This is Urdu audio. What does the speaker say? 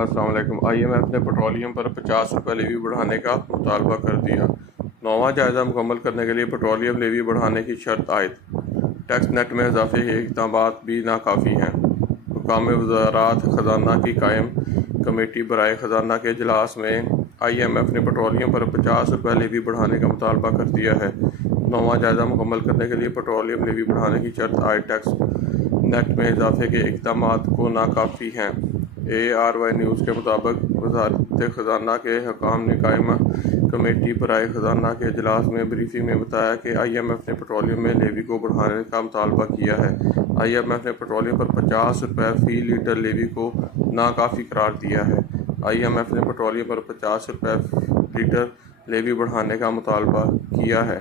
السلام علیکم۔ IMF نے پیٹرولیم پر 50 روپے لیوی بڑھانے کا مطالبہ کر دیا۔ نواں جائزہ مکمل کرنے کے لیے پیٹرولیم لیوی بڑھانے کی شرط عائد۔ ٹیکس نیٹ میں اضافے کے اقدامات بھی ناکافی ہیں۔ حکام وزارت خزانہ کی قائم کمیٹی برائے خزانہ کے اجلاس میں IMF نے پیٹرولیم پر 50 روپے لیوی بڑھانے کا مطالبہ کر دیا ہے۔ نواں جائزہ مکمل کرنے کے لیے پیٹرولیم لیوی بڑھانے کی شرط عائد ٹیکس نیٹ میں اضافے کے اقدامات کو ناکافی ہیں۔ ARY نیوز کے مطابق وزارت خزانہ کے حکام نے قائمہ کمیٹی برائے خزانہ کے اجلاس میں بریفنگ میں بتایا کہ IMF نے پیٹرولیم میں لیوی کو بڑھانے کا مطالبہ کیا ہے۔ IMF نے پیٹرولیم پر 50 روپے فی لیٹر لیوی کو ناکافی قرار دیا ہے۔ IMF نے پیٹرولیم پر 50 روپے لیٹر لیوی بڑھانے کا مطالبہ کیا ہے۔